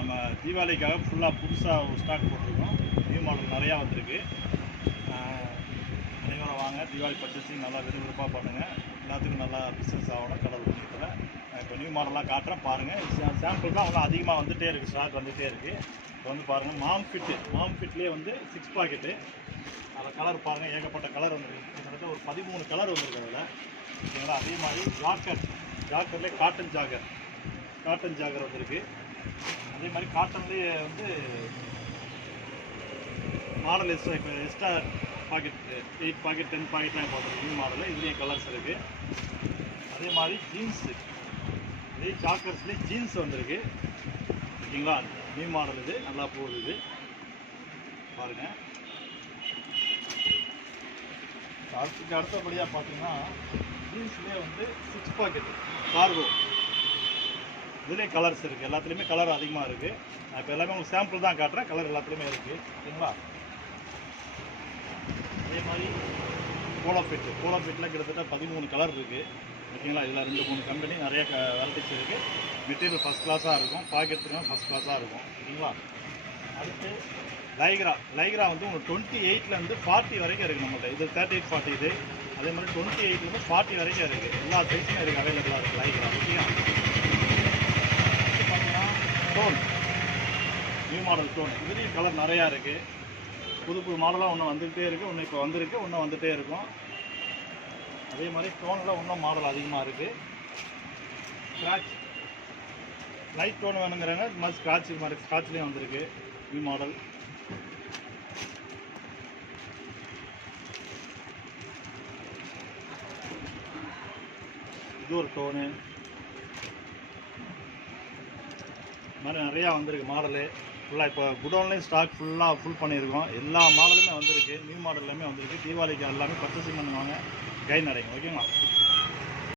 நம்ம தீபாவளிக்காக ஃபுல்லாக புதுசாக ஒரு ஸ்டாக் போட்டிருக்கோம். நியூ மாடல் நிறையா வந்திருக்கு. அனைவரும் வாங்க, தீபாவளி பர்ச்சேசிங் நல்லா விறுவிறுப்பாக பண்ணுங்கள். எல்லாத்துக்கும் நல்லா பிஸ்னஸ் ஆகணும் கடல் விஷயத்தில். இப்போ நியூ மாடலாக காட்டுறேன் பாருங்கள். சாம்பிள் தான் ஒன்றும் அதிகமாக வந்துகிட்டே இருக்குது, ஸ்டாக் வந்துகிட்டே இருக்குது. இப்போ வந்து பாருங்கள், மாம் ஃபிட்லேயே வந்து 6 பாக்கெட்டு. அதில் கலர் பாருங்கள், ஏகப்பட்ட கலர் வந்துருக்கு. கிட்டத்தட்ட ஒரு 13 கலர் வந்துருக்கு அதில். ஓகேங்களா? அதே மாதிரி ஜாக்கர்லேயே காட்டன் ஜாகர் வந்திருக்கு. அதே மாதிரி காட்டன்லேயே வந்து மாடல் எக்ஸ்ட்ரா பாக்கெட் 8 பாக்கெட் 10 பாக்கெட்லாம் போட்டிருக்கு. நியூ மாடலில் இதுலேயே கலர்ஸ் இருக்குது. அதே மாதிரி ஜீன்ஸு, அதே ஜாக்கர்ஸ்லேயே ஜீன்ஸ் வந்திருக்கு. ஓகேங்களா? நியூ மாடல் இது நல்லா போகுது. இது பாருங்கள். அதுக்கு அடுத்தபடியாக பார்த்தீங்கன்னா ஜீன்ஸ்லேயே வந்து 6 பாக்கெட் கார்கோ, இதுலேயே கலர்ஸ் இருக்குது. எல்லாத்துலேயுமே கலர் அதிகமாக இருக்குது. நான் இப்போ எல்லாமே உங்களுக்கு சாம்பிள் தான் காட்டுறேன், கலர் எல்லாத்துலேயுமே இருக்குது. ஓகேங்களா? அதே மாதிரி போலோ ஃபிட்டில் கிட்டத்தட்ட 13 கலர் இருக்குது. ஓகேங்களா? இதில் 2-3 கம்பெனி நிறைய வெரைட்டிஸ் இருக்குது. மெட்டீரியல் ஃபஸ்ட் கிளாஸாக இருக்கும், பாக்கெட்டுக்கும் ஃபஸ்ட் கிளாஸாக இருக்கும். ஓகேங்களா? அடுத்து லைக்ரா வந்து உங்களுக்கு 28லேருந்து 40 வரைக்கும் இருக்குது நம்மள்ட்ட. இது 38, 40 இது. அதே மாதிரி 28லேருந்து 40 வரைக்கும் இருக்குது. எல்லா சைஸுமே இருக்குது, அவைலபிளாக இருக்குது லைக்ரா. ஓகேங்களா? பார்த்தீங்கன்னா டோன், நியூ மாடல் டோன், இதுலேயும் கலர் நிறையா இருக்குது. புது மாடலாக ஒன்று வந்துகிட்டே இருக்குது, ஒன்று இப்போ வந்திருக்கு, ஒன்றும் வந்துகிட்டே இருக்கும். அதே மாதிரி டோனில் இன்னும் மாடல் அதிகமாக இருக்குது. ஸ்க்ராட்ச் லைட் டோன் வேணுங்கிறாங்க, இது மாதிரி ஸ்க்ராட்ச்லேயும் வந்திருக்கு நியூ மாடல். இது ஒரு டோனு, இது மாதிரி நிறையா வந்திருக்கு மாடலு. ஃபுல்லாக இப்போ குடோன்லேயும் ஸ்டாக் ஃபுல் பண்ணியிருக்கோம். எல்லா மாடலுமே வந்திருக்கு, நியூ மாடல் எல்லாமே வந்திருக்கு. தீபாவளிக்கு எல்லாமே பர்ச்சேசிங் பண்ணுவாங்க, கை நடைங்க. ஓகேங்களா?